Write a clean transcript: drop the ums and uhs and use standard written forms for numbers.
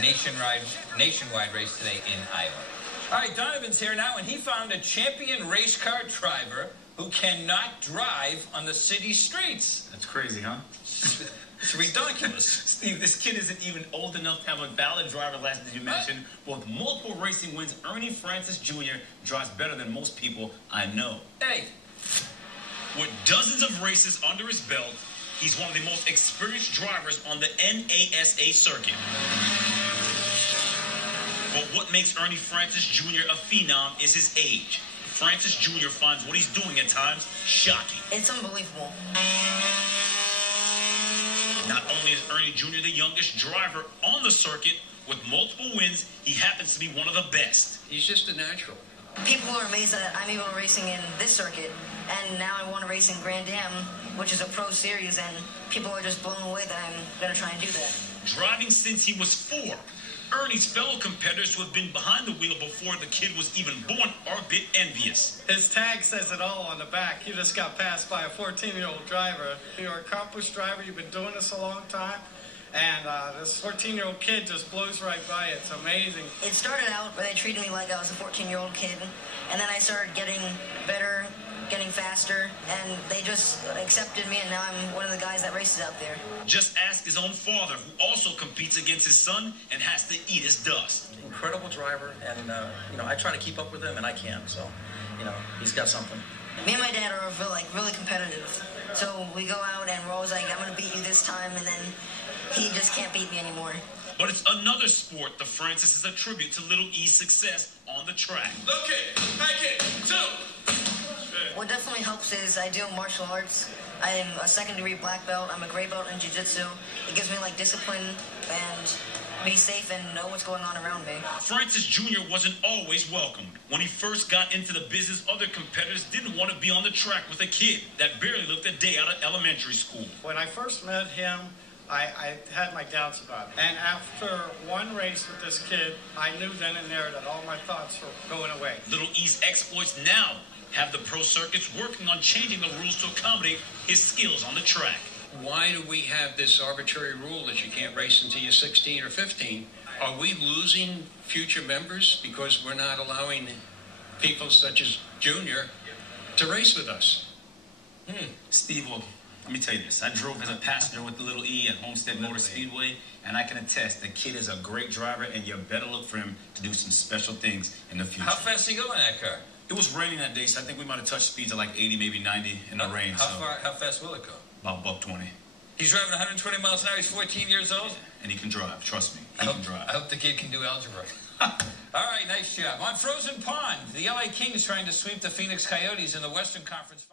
nationwide race today in Iowa. All right, Donovan's here now, and he found a champion race car driver who cannot drive on the city streets. That's crazy, huh? It's ridiculous. Steve, this kid isn't even old enough to have a valid driver license, as you mentioned. With multiple racing wins, Ernie Francis Jr. drives better than most people I know. Hey. With dozens of races under his belt, he's one of the most experienced drivers on the NASA circuit. But what makes Ernie Francis Jr. a phenom is his age. Francis Jr. finds what he's doing at times shocking. It's unbelievable. Not only is Ernie Jr. the youngest driver on the circuit, with multiple wins, he happens to be one of the best. He's just a natural. People are amazed that I'm even racing in this circuit, and now I want to race in Grand Am, which is a pro series, and people are just blown away that I'm going to try and do that. Driving since he was 4, Ernie's fellow competitors who have been behind the wheel before the kid was even born are a bit envious. His tag says it all on the back. You just got passed by a 14-year-old driver. You're an accomplished driver. You've been doing this a long time. And this 14-year-old kid just blows right by it. It's amazing. It started out where they treated me like I was a 14-year-old kid. And then I started getting better, getting faster, and they just accepted me, and now I'm one of the guys that races out there. Just ask his own father, who also competes against his son and has to eat his dust. Incredible driver, and I try to keep up with him, and I can't. So, he's got something. Me and my dad are really competitive. So we go out and we're always like, I'm going to beat you this time, and then he just can't beat me anymore. But it's another sport the Francis is a tribute to Little E's success on the track. Okay, high kick, 2. What definitely helps is I do martial arts. I am a second-degree black belt. I'm a gray belt in jiu-jitsu. It gives me discipline and be safe and know what's going on around me. Francis Jr. wasn't always welcomed. When he first got into the business, other competitors didn't want to be on the track with a kid that barely looked a day out of elementary school. When I first met him, I had my doubts about it. And after one race with this kid, I knew then and there that all my thoughts were going away. Little E's exploits now have the pro circuits working on changing the rules to accommodate his skills on the track. Why do we have this arbitrary rule that you can't race until you're 16 or 15? Are we losing future members because we're not allowing people such as Junior to race with us? Steve, well, let me tell you this. I drove as a passenger with the Little E at Homestead Motor Speedway, and I can attest the kid is a great driver, and you better look for him to do some special things in the future. How fast did he go in that car? It was raining that day, so I think we might have touched speeds of like 80, maybe 90 in the rain. How fast will it go? About $120. He's driving 120 miles an hour. He's 14 years old? And he can drive. Trust me. He can drive. I hope the kid can do algebra. All right, nice job. On Frozen Pond, the LA Kings trying to sweep the Phoenix Coyotes in the Western Conference.